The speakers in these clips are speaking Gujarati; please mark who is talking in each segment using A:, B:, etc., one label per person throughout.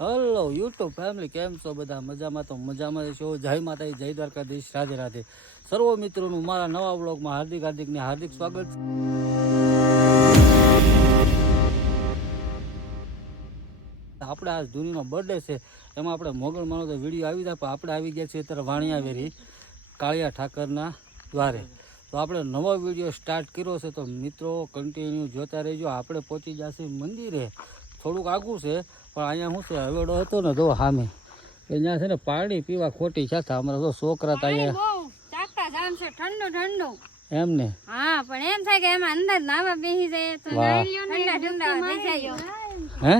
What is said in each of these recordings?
A: હલો યુટ્યુબ ફેમિલી કેમ છો બધા? મજામાં તો મજામાં છો. જય માતા જય દ્વારકાધીશ. રાધે રાધે. સર્વ મિત્રોનું મારા નવા બ્લોગમાં હાર્દિક હાર્દિકને હાર્દિક સ્વાગત. આપણે આ ધૂનીનો બર્થડે છે. એમાં આપણે મોગલમાંનો તો વીડિયો આવી જાય, પણ આપણે આવી ગયા છીએ અત્યારે વાણિયાવેરી, કાળિયા ઠાકરના દ્વારે. તો આપણે નવો વીડિયો સ્ટાર્ટ કર્યો છે. તો મિત્રો કન્ટિન્યુ જોતા રહેજો. આપણે પહોંચી જશે મંદિરે. થોડુંક આગું છે. પણ અહીંયા શું છે હવેડો હતો ને જો સામે અહીંયા છે ને પાણી પીવા ખોટી છે. અમારા તો છોકરા તા અહીંયા
B: બહુ ચાકતા જામ છે ઠંડુ ઠંડુ.
A: એમ ને?
B: હા પણ એમ થાય કે એમાં અંદર નાવા બેસી જાય તો
A: વાહ.
B: ઠંડા ઠંડા જાય.
A: હે?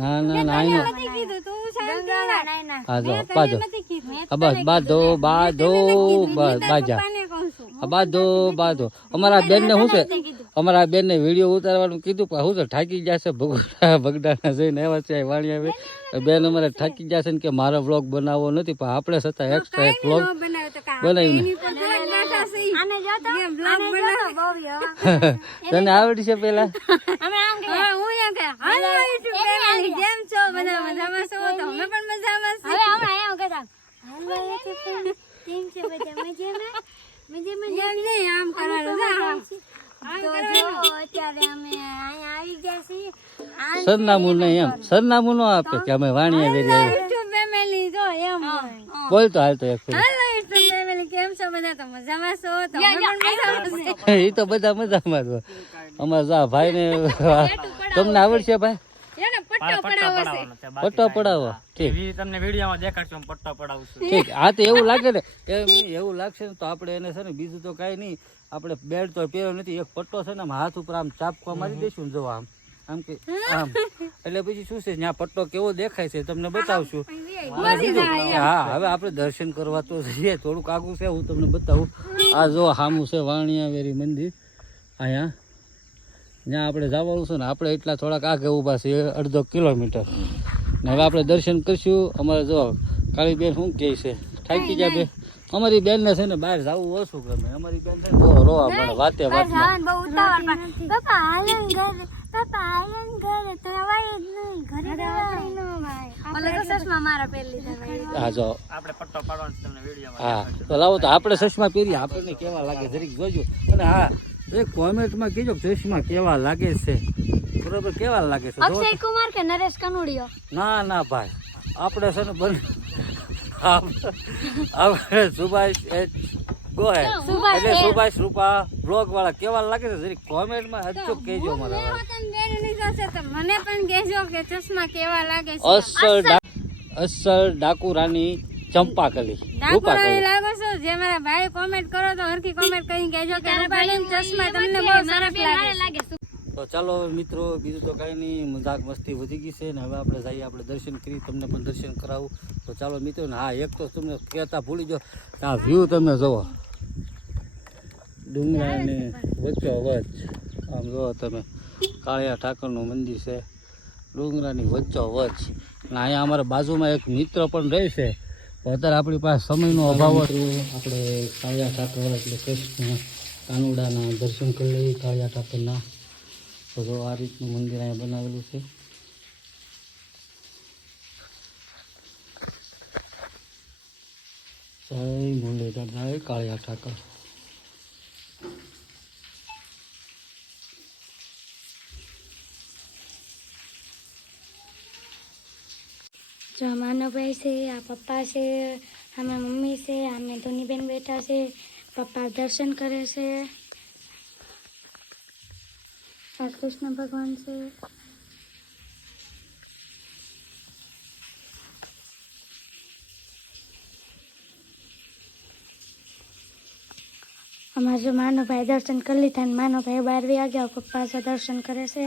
A: ના ના ના
B: તું.
A: હા જો બાજો. આ બસ બાધો બાધો બસ બાજા. આ બાધો બાધો અમારા બેન ને શું છે? અમારા બેન ને વીડિયો ઉતારવાનું કીધું પણ શું તો થાકી જશે ભગડા ભગડાના જઈને એવા છે વાણી આવે. બેન અમારે થાકી જશે ને કે મારો વ્લોગ બનાવવો નથી પણ આપણે છતાં એક્સ્ટ્રા એક વ્લોગ બનાવીને. તને આવડી છે પેલા?
B: હા, હું મજામાં મજામાં નહીં, આમ કરવાનું છે,
A: સરનામું નહીં એમ. સરનામું નો આપે કે અમે વાણીએ વેરી આવ્યા
B: જો એમ હોય.
A: બોલ તો હાલ તો એક
B: છો છો?
A: એ તો બધા મજામાં જ હોય. અમારા ભાઈ ને તમને આવડશે ભાઈ?
B: પટ્ટો પડાવવો
A: પડાવો. ઠીક.
C: તમને વિડીયોમાં દેખાડશું હું પટ્ટો પડાવું છું
A: ઠીક. હા તો એવું લાગે ને એવું લાગશે ને તો આપણે એને છે ને બીજું તો કાંઈ નહીં. આપણે બેલ્ટ તો પહેર્યો નથી એક પટ્ટો છે ને આમ હાથ ઉપર આમ ચાપકો મારી દઈશું ને જો આમ. આમ કે આમ. એટલે પછી શું છે ત્યાં પટ્ટો કેવો દેખાય છે તમને બતાવશું. હા હવે આપણે દર્શન કરવા તો જઈએ. થોડુંક આગું છે હું તમને બતાવું. આ જો સામું છે વાણિયાવેરી મંદિર. અહીંયા. ત્યાં આપણે જવાનું છે ને આપણે એટલા થોડાક આગે ઊભા છે અડધો કિલોમીટર. ને હવે આપણે દર્શન કરશું. અમારે જો કાળી બેન શું કહે છે? થાકી ગયા બે. અમારી બેનને છે ને બહાર જવું ઓછું ગમે. અમારી બેન છે ને રોવા પડે વાતે વાતમાં.
B: બહુ ઉતાવળમાં. પપ્પા હાલન ઘરે પપ્પા હાલન ઘરે તો અવાય જ નહીં. ઘરે રહેવાય. ન ભાઈ ઓલે તો ચશ્મા મારા પહેરી લીધા
A: હા
C: આપણે પટ્ટો પાડવાનો છે તમને વિડીયોમાં.
A: હા તો લાવો તો આપણે ચશ્મા પહેરીએ. આપણને કેવા લાગે જરીક જોજો. અને હા એક કોમેન્ટમાં કીજો કે ચશ્મા કેવા લાગે છે? બરોબર કેવા લાગે છે?
B: અક્ષય કુમાર કે નરેશ કનુડિયો?
A: ના ના ભાઈ. આપણે છે ને બન આપણે સુભાષ
B: સુભાષ
A: એટલે સુભાષ રૂપા બ્લોગ વાળા કેવા લાગે છે? જરી કોમેન્ટમાં અચૂક કહેજો મને.
B: મને પણ કહેજો કે ચશ્મા કેવા લાગે છે.
A: અસલ ડા- અસલ ડાકુ રાની ચંપાકલી રૂપાકલી.
B: લાગો છો? જે મારા ભાઈ કોમેન્ટ કરો તો હરખી કોમેન્ટ કરી કહેજો કે રૂપાલીન ચશ્મા તમને બહુ સરસ લાગે
A: તો ચાલો મિત્રો બીજું તો કાંઈ નહીં. મજાક મસ્તી વધી ગઈ છે ને હવે આપણે જઈએ આપણે દર્શન કરી તમને પણ દર્શન કરાવું. તો ચાલો મિત્રો હા એક તો તમને કહેતા ભૂલી જાઓ આ વ્યૂ તમે જુઓ. ડુંગરાની વચ્ચો વચ્ચ આમ જુઓ તમે કાળિયા ઠાકરનું મંદિર છે. ડુંગરાની વચ્ચો વચ્ચ અને અહીંયા અમારા બાજુમાં એક મિત્ર પણ રહે છે. અત્યારે આપણી પાસે સમયનો અભાવ હતો આપણે કાળિયા ઠાકર એટલે કૃષ્ણ કાનુડાના દર્શન કરી લઈએ કાળિયા ઠાકરના. તો જો આ રીતનું મંદિર અહીંયા બનાવેલું છે. જય મુરલીધર જય કાળિયા ઠાકર.
D: જો માનવભાઈ છે આ પપ્પા છે આમાં મમ્મી છે આમે ધોનીબેન બેઠા છે પપ્પા દર્શન કરે છે આ કૃષ્ણ ભગવાન છે અમારા જો માનવભાઈ દર્શન કરી લીધા ને માનવભાઈ બાર ગયા પપ્પા દર્શન કરે છે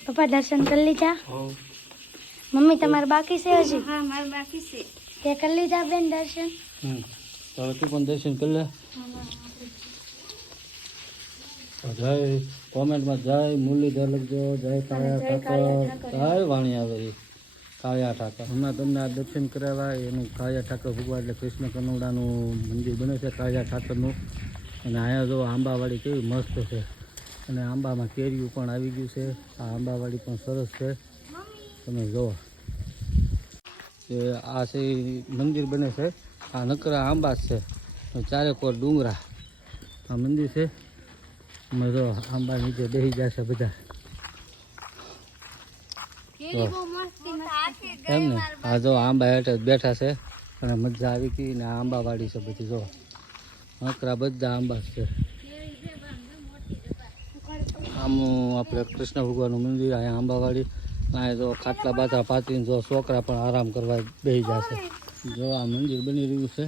D: પપ્પા દર્શન કરી લીધા મમ્મી તમારે બાકી છે હજી?
B: હા મારે બાકી છે.
D: તે કરી લીધા બેન દર્શન?
A: હમ. તો હવે તું પણ દર્શન કરી લે. જય કોમેન્ટમાં જય મુરલીધર લખજો જય કાળિયા ઠાકર જય વાણી આવેલી કાળિયા ઠાકર. હમણાં તમને આ દર્શન કરાવ્યા એનું કાળિયા ઠાકર ભગવાન એટલે કૃષ્ણ કનોડાનું મંદિર બને છે કાળિયા ઠાકરનું. અને અહીંયા જો આંબાવાડી કેવી મસ્ત છે. અને આંબામાં કેરીયું પણ આવી ગયું છે. આ આંબાવાડી પણ સરસ છે. તમે જુઓ. કે આ છે મંદિર બને છે. આ નકરા આંબા છે. ચારે કોર ડુંગરા. આ મંદિર છે. અમે તો આંબા નીચે બેસી જશે બધા. એમ ને? આ જો આંબા હેઠળ બેઠા છે અને મજા આવી હતી ને આંબા વાળી છે બધી જો. નકરા બધા આંબા છે. આમ આપણે કૃષ્ણ ભગવાનનું મંદિર અહીંયા આંબાવાડી. અહીંયા જો ખાટલા બાથા પાથરીને જો છોકરા પણ આરામ કરવા બેસી જશે. જો આ મંદિર બની રહ્યું છે.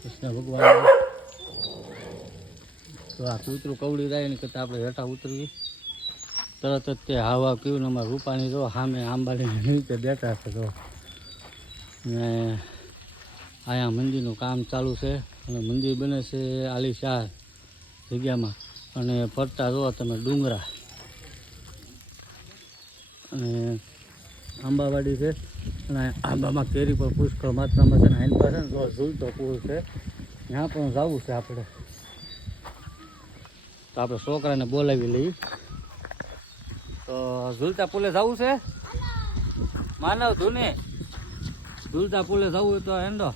A: કૃષ્ણ ભગવાન. તો આ કૂતરું કવડી જાય ને કરતાં આપણે હેઠા ઉતરવી તરત જ તે હાવા કયું ને અમારે રૂપાણી જો સામે આંબાની નીચે બેઠા છે જો. ને અહીંયા મંદિરનું કામ ચાલુ છે. અને મંદિર બને છે આલીશાર જગ્યામાં. અને ફરતા જુઓ તમે ડુંગરા. અને આંબાવાડી છે અને આંબામાં કેરી પણ પુષ્કળ માત્રામાં છે ને આની પાસે જો ઝૂલતો પૂર છે. ત્યાં પણ જવું છે આપણે. તો આપણે છોકરાને બોલાવી લઈએ. તો ઝૂલતા પુલે જવું છે? માનવ ધૂને. ઝૂલતા પુલે જવું હોય તો એન્ડો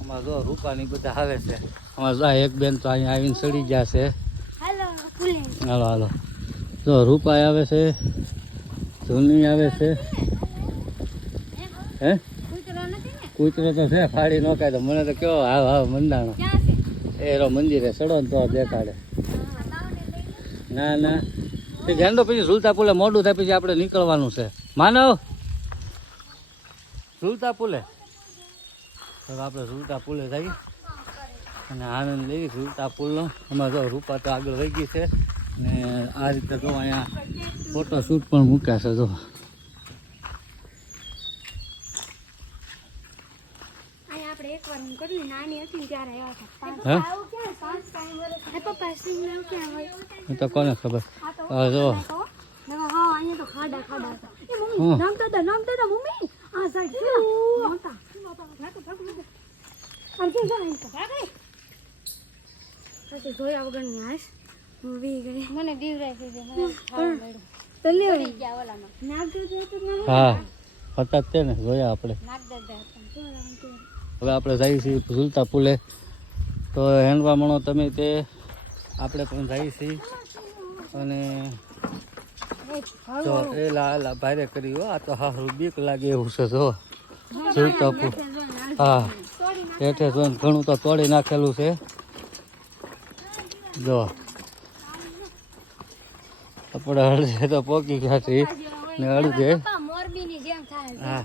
A: અમારે જો રૂપાની બધા આવે છે. અમારે જો એક બેન તો અહીંયા આવીને સડી ગયા છે.
B: હાલો
A: હાલો જો રૂપાઈ આવે છે. ધૂની આવે છે. હે?
B: કૂતરો
A: તો છે ફાડી ન તો મને તો કયો હાવ હાવ મંદાણો.
B: ક્યાં
A: એ રો મંદિરે ચડો ને તો દેખાડે ના ના. તે ઝંડો પછી ઝૂલતા પુલે મોડું થાય પછી આપણે નીકળવાનું છે. માનવ? ઝૂલતા પુલે તો આપણે ઝૂલતા પુલે થઈ અને આનંદ લઈ ઝૂલતા પુલનો એમાં તો રૂપા તો આગળ વહી ગઈ છે. ને આ રીતે તો અહીંયા ફોટોશૂટ પણ મૂક્યા છે જો. તો કોને ખબર?
B: આ તો
A: હા. જો
B: તો હા અહીંયા તો હું ગઈ મને થઈ તો ગયા ઓલામાં નાગ હતા
A: તે ને જોયા આપણે.
B: નાગ
A: હવે આપણે જઈએ છીએ ઝૂલતા પુલે. તો હેન્ડવા મણો તમે તે આપણે પણ જઈએ છીએ. અને જો એ લાલા લા ભારે કરી હો. આ તો હારું બીક લાગે એવું છે જો. ઝૂલતા પુલ. હા. હેઠે જોઈને ઘણું તો તોડી નાખેલું છે. જો. આપણે અડધે તો પોકી ગયા ને અડધે
B: મોરબી ની જેમ થાય
A: હા.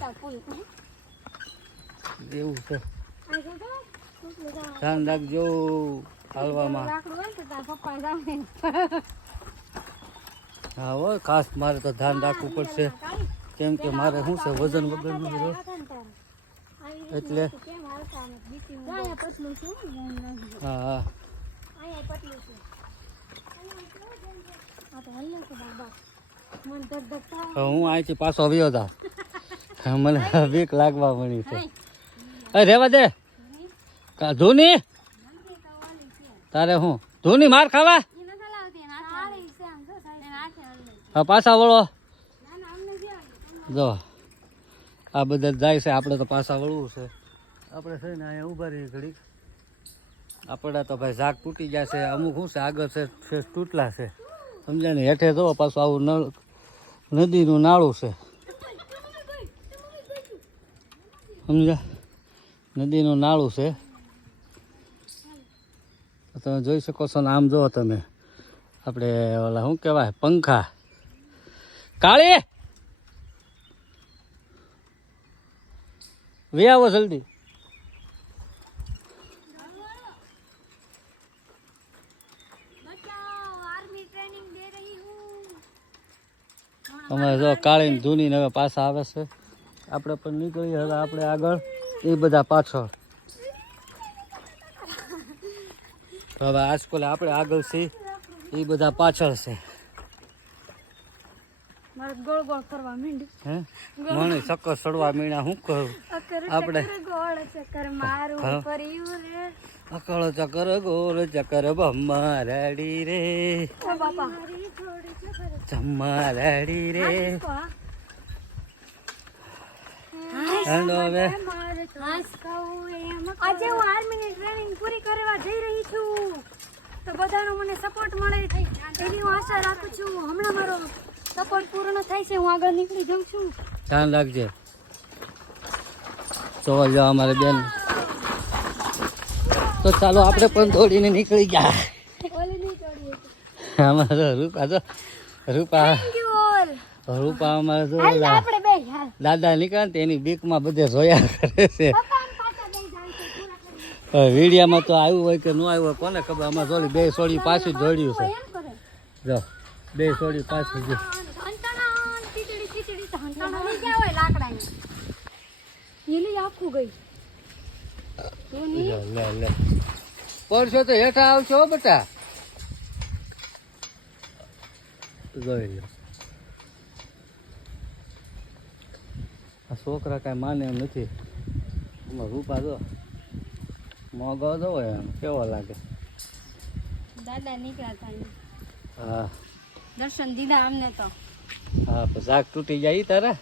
A: એવું છે? ધ્યાન રાખજો હાલવામાં.
B: હોય
A: હા હો ખાસ મારે તો ધ્યાન રાખવું પડશે. કેમ કે મારે શું છે વજન વગરનું એટલે? હા હા
B: અહીંયા પતલું છું આ તો હલ્લે છે બાબા મન ધક ધક થાય
A: હવે હું અહીંથી પાછો આવ્યો હતા મને બીક લાગવા મળી છે. અરે રેવા દે. કા ધોની? તારે હું? ધોની માર ખાવા?
B: છે
A: હા પાછા વળો.
B: ના ના અમને જે
A: આ બધા જાય છે આપણે તો પાછા વળવું છે. આપણે છે ને અહીંયા ઊભા રહીએ ઘડીક. આપણા તો ભાઈ ઝાક તૂટી જશે અમુક શું છે આગળ છે છે તૂટલા છે. સમજાય ને, હેઠે તો પાછું આવું નળ નદીનું નાળું છે. સમજ્યા? નદીનું નાળું છે. તમે જોઈ શકો છો ને, આમ જો તમે. આપણે ઓલા શું કહેવાય, પંખા. કાળી! વે આવો જલ્દી
B: બચાઓ આર્મી ટ્રેનિંગ દે રહી હું
A: અમે જો કાળી ધૂની હવે પાછા આવે છે. આપણે પણ નીકળીએ હવે આપણે આગળ. એ બધા પાછળ. હવે આજકાલ આપણે આગળ છે એ બધા પાછળ છે.
B: ગોળ ગોળ ફરવા માંડ્યું.
A: હે? મને ચક્કર ચડવા મીણા શું કરું? આપણે-
B: અકળો ગોળ ચક્કર મારું
A: હા.
B: ફર્યું રે
A: અકળ ચક્કર ગોળ ચક્કર બમ્મા રેડી રે.
B: ઓ
A: ચમ્મા રેડી રે. હેલો હવે.
B: આજે હું આર્મીની ટ્રેનિંગ પૂરી કરવા જઈ રહી છું. તો બધાનો મને સપોર્ટ મળે. એની હું આશા રાખું છું. હમણાં મારો સપોર્ટ પૂર્ણ થાય છે. હું આગળ નીકળી જાઉં છું.
A: ધ્યાન રાખજે. જોવા જાઓ અમારે બેન. તો ચાલો આપણે પણ દોડીને નીકળી ગયા. અમારો રૂપા જો રૂપા. રૂપા અમારે
B: હાલ
A: દાદા નીકળે તેની એની બીકમાં બધે જોયા કરે છે.
B: જાય
A: વીડિયામાં તો આવ્યું હોય કે ન આવ્યું હોય કોને ખબર? અમારે જોડી બે સોડી પાછું જોડ્યું છે. જો બે સોડી પાછું જો
B: હંતાણા ખીચડી ખીચડી તો હંતાણા નહીં ક્યાં હોય લાકડાની એલી આખું ગઈ.
A: પડશો તો હેઠા આવશો બેટા. આ છોકરા કાંઈ માને એમ નથી. એમાં રૂપા જો. મોગો જો એમ કેવો લાગે?
B: દાદા નીકળ્યા
A: હા.
B: દર્શન દીધા અમને તો.
A: હા શાક તૂટી જાય તારા?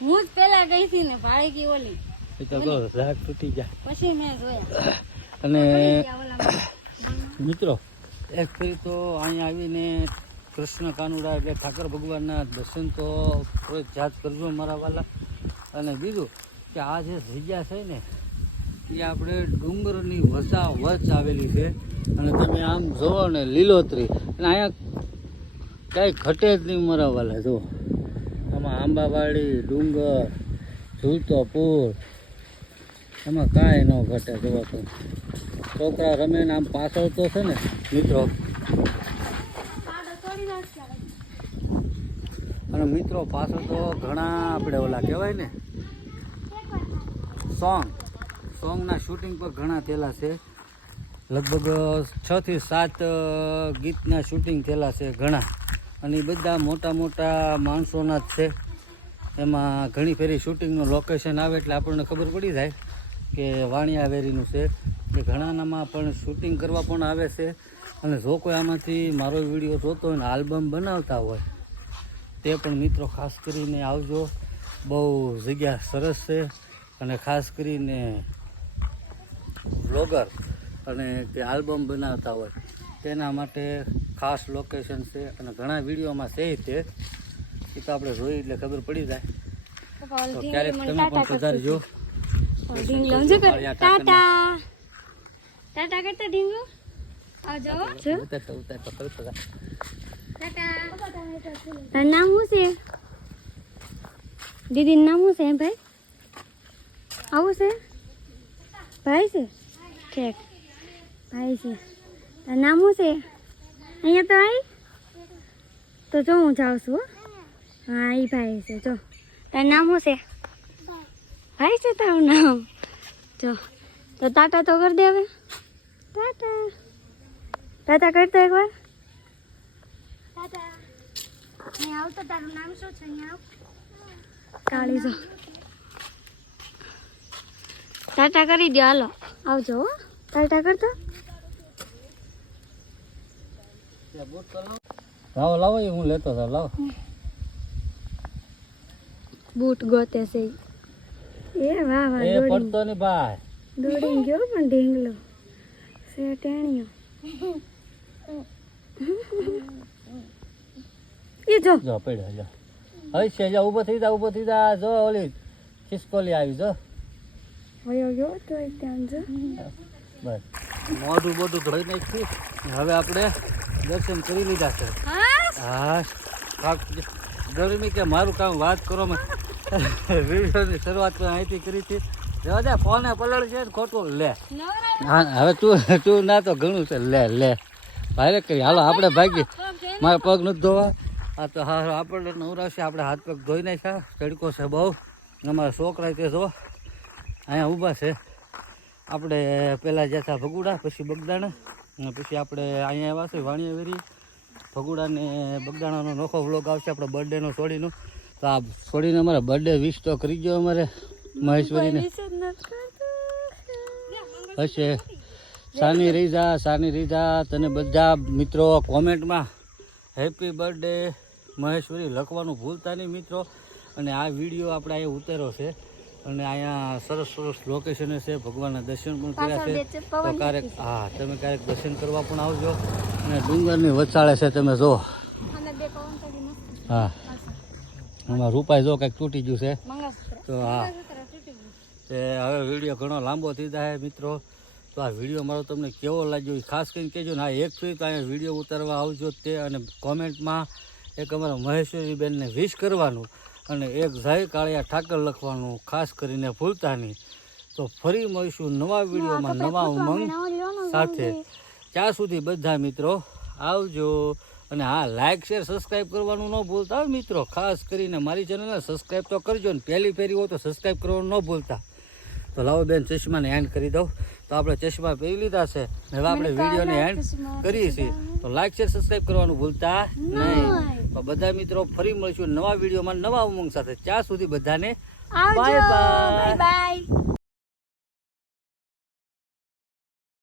B: હું જ પેલા ગઈ હતી ને ભાઈ ગઈ ઓલી.
A: એ તો કહો તૂટી જાય
B: પછી મેં જોયા.
A: અને મિત્રો એક ફરી તો અહીંયા આવીને કૃષ્ણ કાનુડા એટલે ઠાકર ભગવાનના દર્શન તો જાત કરજો મારા વાલા. અને બીજું કે આ જે જગ્યા છે ને એ આપણે ડુંગરની વસા વચ આવેલી છે. અને તમે આમ જોવો ને લીલોતરી. અને અહીંયા કાંઈ ઘટે જ નહીં મારા વાલા જુઓ. આમાં આંબાવાડી, ડુંગર ઝૂલતો પૂર એમાં કાંઈ ન ઘટે જોવા તો. છોકરા રમે આમ પાછળ તો છે ને, મિત્રો. અને મિત્રો પાછળ તો ઘણા આપણે ઓલા કહેવાય ને, સોંગ. સોંગના શૂટિંગ પર ઘણા થયેલા છે. લગભગ છ થી સાત ગીતના શૂટિંગ થયેલા છે ઘણા. અને બધા મોટા મોટા માણસોના જ છે. એમાં ઘણી ફેરી શૂટિંગનું લોકેશન આવે એટલે આપણને ખબર પડી જાય કે વાણિયા વેરીનું છે. કે ઘણાનામાં પણ શૂટિંગ કરવા પણ આવે છે. અને જો કોઈ આમાંથી મારો વીડિયો જોતો હોય ને, આલ્બમ બનાવતા હોય, તે પણ મિત્રો ખાસ કરીને આવજો. બહુ જગ્યા સરસ છે. અને ખાસ કરીને બ્લોગર અને તે આલ્બમ બનાવતા હોય, તેના માટે ખાસ લોકેશન છે. અને ઘણા વિડીયોમાં છે તે. એ તો આપણે જોઈ એટલે ખબર પડી જાય. તો ક્યારેક તમે પણ પધારજો
B: ઢીંગલો શું ટાટા. ટાટા. કરતા ઢીંગલો? આવજો. જો
A: ઉતારતા ઉતારતા કરતા
B: ટાટા. નામ શું છે? દીદીનું નામ શું છે એમ ભાઈ? આવું છે? ભાઈ છે? ઠીક. ભાઈ છે. નામ શું છે? અહીંયા તો આવી તો જો હું જાઉં છું હો. એ ભાઈ છે જો. તારું નામ શું છે? ભાઈ છે તારું નામ. જો. તો ટાટા તો કરી દે હવે. ટાટા ટાટા કરતો એકવાર. ટાટા અહીંયા આવ તો તારું નામ શું છે? અહીંયા આવ. કાળી જો. ટાટા કરી દો હાલો. આવજો હો. ટાટા કરતો
A: લાવો લાવો એ હું લેતો હતો લાવો.
B: બૂટ ગોતે છે. એ વાહ વાહ
A: એ પડતો ને ભાઈ.
B: દોડી ગયો પણ ઢીંગલો. છે ટેણીઓ એ જો.
A: જો પડ્યો જો. હવે છે જો ઊભો થઈ જા ઊભો થઈ જા. જો ઓલી ખિસકોલી આવી જો.
B: વયો ગયો તો ત્યાં જો
A: બસ. મોઢું બોઢું ધોઈ નાખી. હવે આપણે દર્શન કરી લીધા છે. હા? ગરમી કે મારું કામ વાત કરો મેં. વિડીયોની શરૂઆત તો અહીંથી કરી હતી જવા દે ફોને પલળ છે ને ખોટું લે. હા હવે તું તું ના તો ઘણું છે. લે લે. ભાઈ કરી હાલો આપણે ભાગી. મારા પગ નથી ધોવા. આ તો હા આપણે નવરાશે આપણે હાથ પગ ધોઈ નાખ્યા. તડકો છે બહુ. અમારા છોકરા તે જો અહીંયા ઊભા છે. આપણે પહેલાં જતા ભગુડા પછી બગદાણા. અને પછી આપણે અહીંયા આવ્યા છે વાણિયા વેરી ભગુડાને બગદાણાનો નોખો વ્લોગ આવશે આપણો બર્થડેનો છોડીનો તો આ છોડીને અમારે બર્થડે વિશ તો કરી ગયો અમારે મહેશ્વરીને. હશે. સાની રીઝા સાની રીઝા તને બધા મિત્રો કોમેન્ટમાં હેપી બર્થડે મહેશ્વરી લખવાનું ભૂલતા નહીં મિત્રો. અને આ વીડિયો આપણે અહીંયા ઉતાર્યો છે. અને અહીંયા સરસ સરસ લોકેશન છે. ભગવાનના દર્શન પણ કર્યા છે. તો ક્યારેક હા તમે ક્યારેક દર્શન કરવા પણ આવજો. અને ડુંગરની વચાળે છે તમે જો. હા. આમાં રૂપાય જો કંઈક તૂટી ગયું છે. તો હા. તે હવે વીડિયો ઘણો લાંબો થઈ જાય મિત્રો. તો આ વીડિયો મારો તમને કેવો લાગ્યો ખાસ કરીને કહેજો. ને આ એક ફ્રી તો અહીંયા વીડિયો ઉતારવા આવજો તે અને કોમેન્ટમાં એક અમારા મહેશ્વરીબેનને વિશ કરવાનું અને એક ઝાય કાળિયા ઠાકર લખવાનું ખાસ કરીને ભૂલતા નહીં તો ફરી મળીશું નવા વિડીયોમાં નવા ઉમંગ સાથે. ત્યાં સુધી બધા મિત્રો આવજો. અને હા લાઈક શેર સબસ્ક્રાઈબ કરવાનું ન ભૂલતા મિત્રો. ખાસ કરીને મારી ચેનલને સબસ્ક્રાઈબ તો કરજો ને પહેલી ફેરી હોય તો સબસ્ક્રાઈબ કરવાનું ન ભૂલતા. તો લાવો બેન ચશ્માને હેન્ડ કરી દઉં. તો આપણે ચશ્મા પહેરી લીધા છે. ને હવે આપણે વિડીયોને હેન્ડ કરીએ છીએ. તો લાઈક શેર સબસ્ક્રાઈબ કરવાનું ભૂલતા નહીં. તો બધા મિત્રો ફરી મળીશું નવા વિડીયોમાં નવા ઉમંગ સાથે. ત્યાં સુધી બધાને બાય બાય